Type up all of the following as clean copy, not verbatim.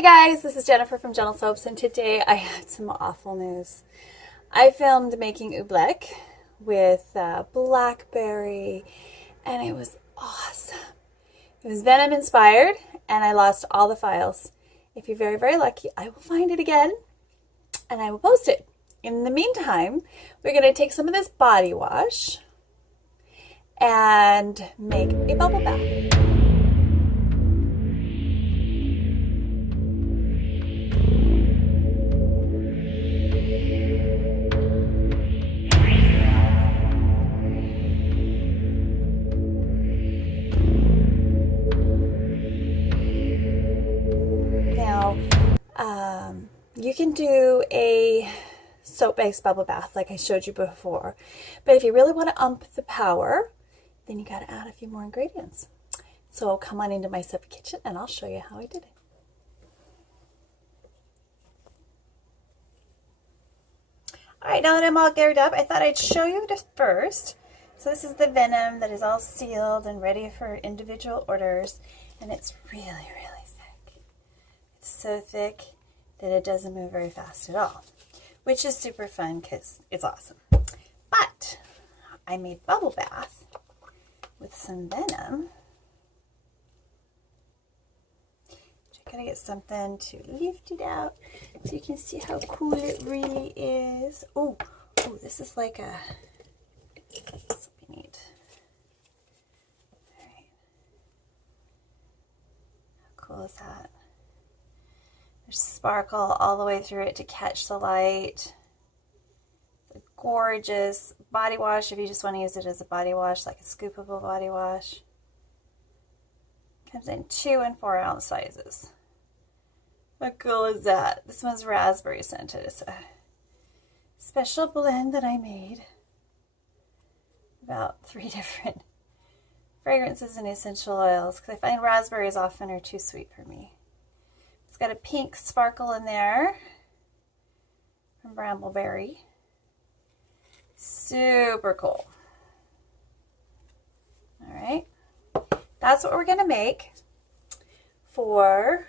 Hey guys, this is Jennifer from Jentle Soaps, and today I have some awful news. I filmed making Oobleck with blackberry, and it was awesome. It was Venom inspired, and I lost all the files. If you're very, very lucky, I will find it again, and I will post it. In the meantime, we're going to take some of this body wash and make a bubble bath. You can do a soap-based bubble bath like I showed you before, but if you really want to ump the power, then you got to add a few more ingredients. So come on into my soap kitchen and I'll show you how I did it. All right, now that I'm all geared up, I thought I'd show you just first. So this is the Venom that is all sealed and ready for individual orders, and it's really, really thick. It's so thick that it doesn't move very fast at all, which is super fun because it's awesome. But I made bubble bath with some Venom. I gotta get something to lift it out so you can see how cool it really is. Oh, this is like a, this will be neat. All right. How cool is that? There's sparkle all the way through it to catch the light. It's a gorgeous body wash if you just want to use it as a body wash, like a scoopable body wash. Comes in 2 and 4 ounce sizes. How cool is that? This one's raspberry scented. It's a special blend that I made. About 3 different fragrances and essential oils, because I find raspberries often are too sweet for me. It's got a pink sparkle in there from brambleberry. Super cool. All right. That's what we're going to make for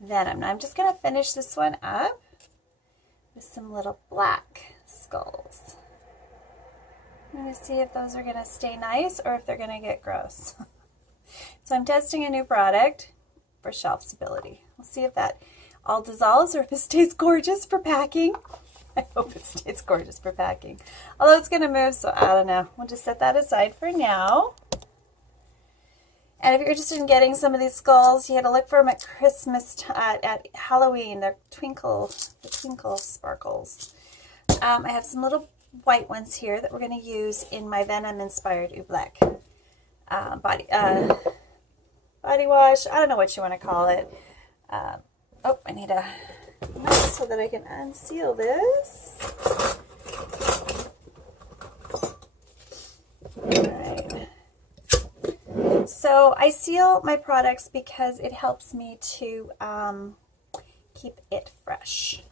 Venom. Now I'm just going to finish this one up with some little black skulls. I'm going to see if those are going to stay nice or if they're going to get gross. So I'm testing a new product for shelf stability. We'll see if that all dissolves or if it stays gorgeous for packing. I hope it stays gorgeous for packing. Although it's going to move, so I don't know. We'll just set that aside for now. And if you're interested in getting some of these skulls, you had to look for them at Christmas, at Halloween. They're twinkle sparkles. I have some little white ones here that we're going to use in my Venom inspired Oobleck body wash. I don't know what you want to call it. Oh, I need a knife so that I can unseal this. Alright. So I seal my products because it helps me to keep it fresh.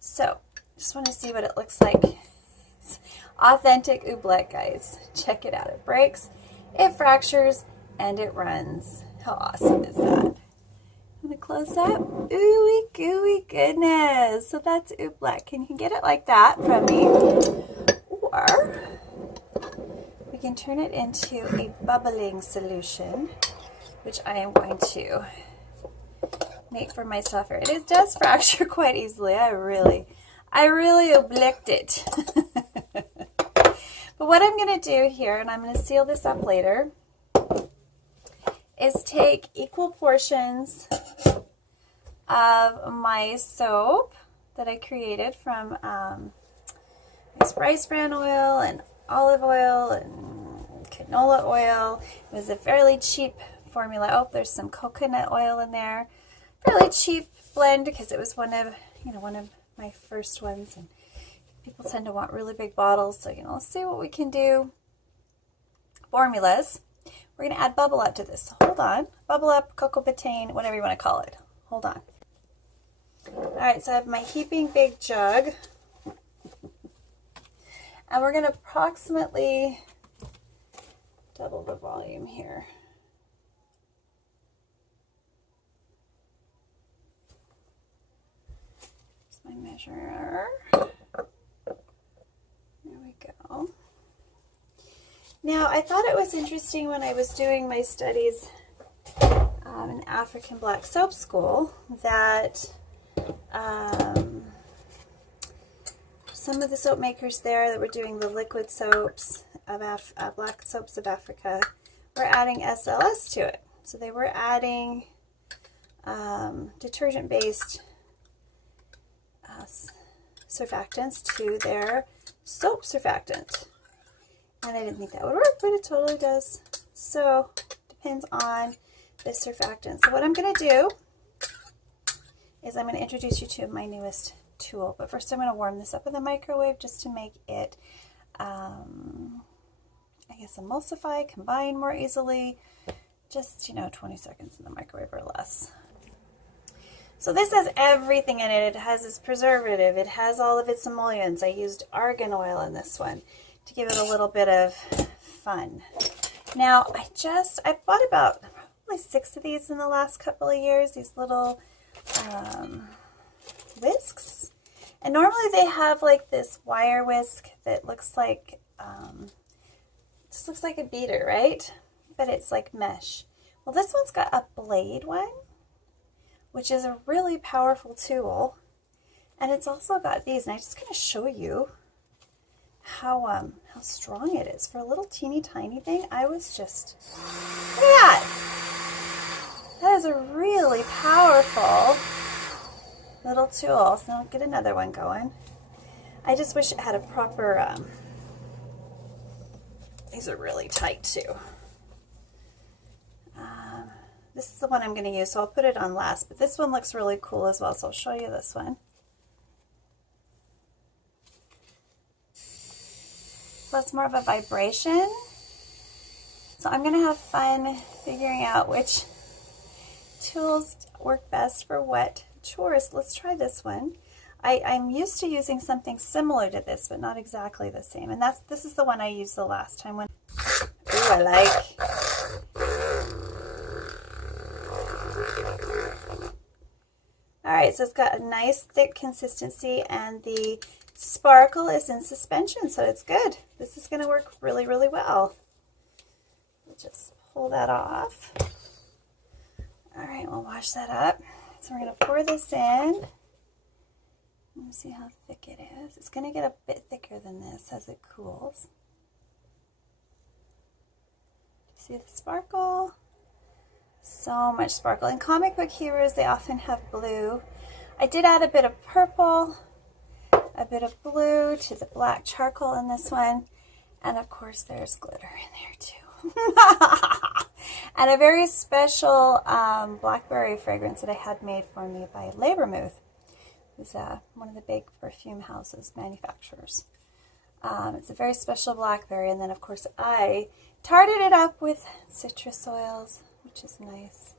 So just want to see what it looks like. It's authentic Oobleck, guys. Check it out. It breaks, it fractures, and it runs. How awesome is that? Want to close up? Ooey gooey goodness. So that's Oobleck. And you can get it like that from me. Or we can turn it into a bubbling solution, which I am going to make for myself here. It does fracture quite easily. I really Ooblecked it. But what I'm going to do here, and I'm going to seal this up later, is take equal portions of my soap that I created from rice bran oil and olive oil and canola oil. It was a fairly cheap formula. Oh, there's some coconut oil in there. Fairly cheap blend because it was one of my first ones, and people tend to want really big bottles. So let's see what we can do. Formulas. We're going to add bubble up to this. So hold on. Bubble up, cocoa betaine, whatever you want to call it. Hold on. All right, so I have my heaping big jug. And we're going to approximately double the volume here. measure. There we go. Now, I thought it was interesting when I was doing my studies in African Black Soap School that some of the soap makers there that were doing the liquid soaps of Black Soaps of Africa were adding SLS to it. So they were adding detergent-based surfactants to their soap surfactant. And I didn't think that would work, but it totally does. So, depends on the surfactant. So what I'm going to do is I'm going to introduce you to my newest tool. But first I'm going to warm this up in the microwave just to make it, I guess, emulsify, combine more easily. Just, 20 seconds in the microwave or less. So this has everything in it. It has its preservative. It has all of its emollients. I used argan oil in this one to give it a little bit of fun. Now, I bought about probably 6 of these in the last couple of years, these little whisks. And normally they have like this wire whisk that looks like, just looks like a beater, right? But it's like mesh. Well, this one's got a blade one, which is a really powerful tool. And it's also got these, and I'm just going to show you how strong it is. For a little teeny tiny thing, I was just, look at that. That is a really powerful little tool. So I'll get another one going. I just wish it had a proper, these are really tight too. This is the one I'm going to use, so I'll put it on last, but this one looks really cool as well, so I'll show you this one. So it's more of a vibration. So I'm going to have fun figuring out which tools work best for what chores. Let's try this one. I'm used to using something similar to this, but not exactly the same. And this is the one I used the last time. Ooh, I like. All right, so it's got a nice thick consistency, and the sparkle is in suspension, so it's good. This is going to work really, really well. We'll just pull that off. All right, we'll wash that up. So we're going to pour this in. Let me see how thick it is. It's going to get a bit thicker than this as it cools. See the sparkle? So much sparkle. In comic book heroes, they often have blue. I did add a bit of purple, a bit of blue to the black charcoal in this one. And of course, there's glitter in there too. And a very special blackberry fragrance that I had made for me by Labermuth. It's one of the big perfume houses, manufacturers. It's a very special blackberry. And then, of course, I tarted it up with citrus oils, which is nice.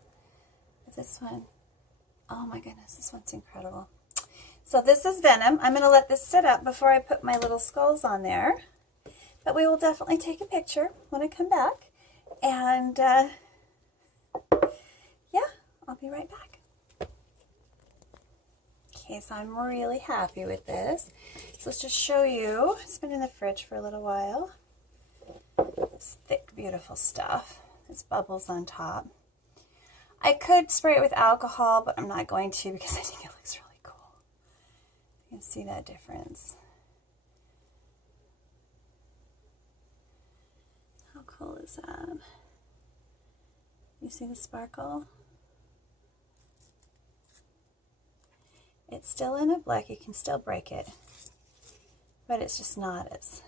This one, oh my goodness, this one's incredible. So this is Venom. I'm going to let this sit up before I put my little skulls on there. But we will definitely take a picture when I come back. And yeah, I'll be right back. Okay, so I'm really happy with this. So let's just show you. It's been in the fridge for a little while. It's thick, beautiful stuff. There's bubbles on top. I could spray it with alcohol, but I'm not going to because I think it looks really cool. You can see that difference. How cool is that? You see the sparkle? It's still in Oobleck. You can still break it, but it's just not as...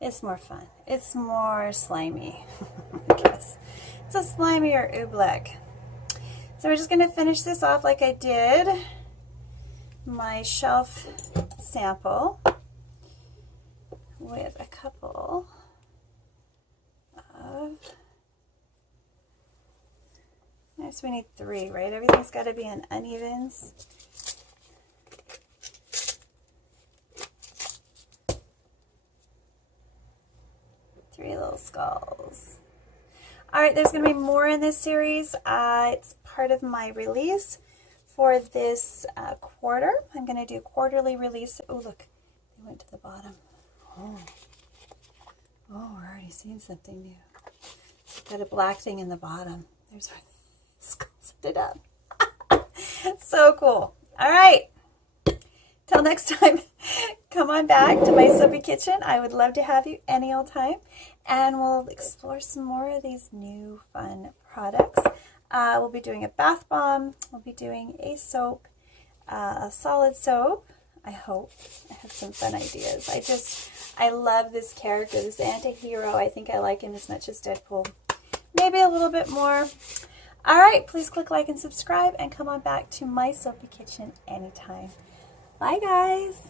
It's more fun. It's more slimy, I guess. It's a slimier Oobleck. So we're just going to finish this off like I did my shelf sample with a couple of... Yes, we need 3, right? Everything's got to be in unevens. Three little skulls. All right, there's going to be more in this series. It's part of my release for this quarter. I'm going to do quarterly release. Oh, look, they went to the bottom. Oh, we're already seeing something new. It's got a black thing in the bottom. There's where sculpted it up. So cool. All right. Till next time, come on back to my soapy kitchen. I would love to have you any old time. And we'll explore some more of these new fun products. We'll be doing a bath bomb. We'll be doing a soap, a solid soap. I hope. I have some fun ideas. I love this character, this Antihero. I think I like him as much as Deadpool. Maybe a little bit more. All right, please click like and subscribe and come on back to my soapy kitchen anytime. Bye, guys.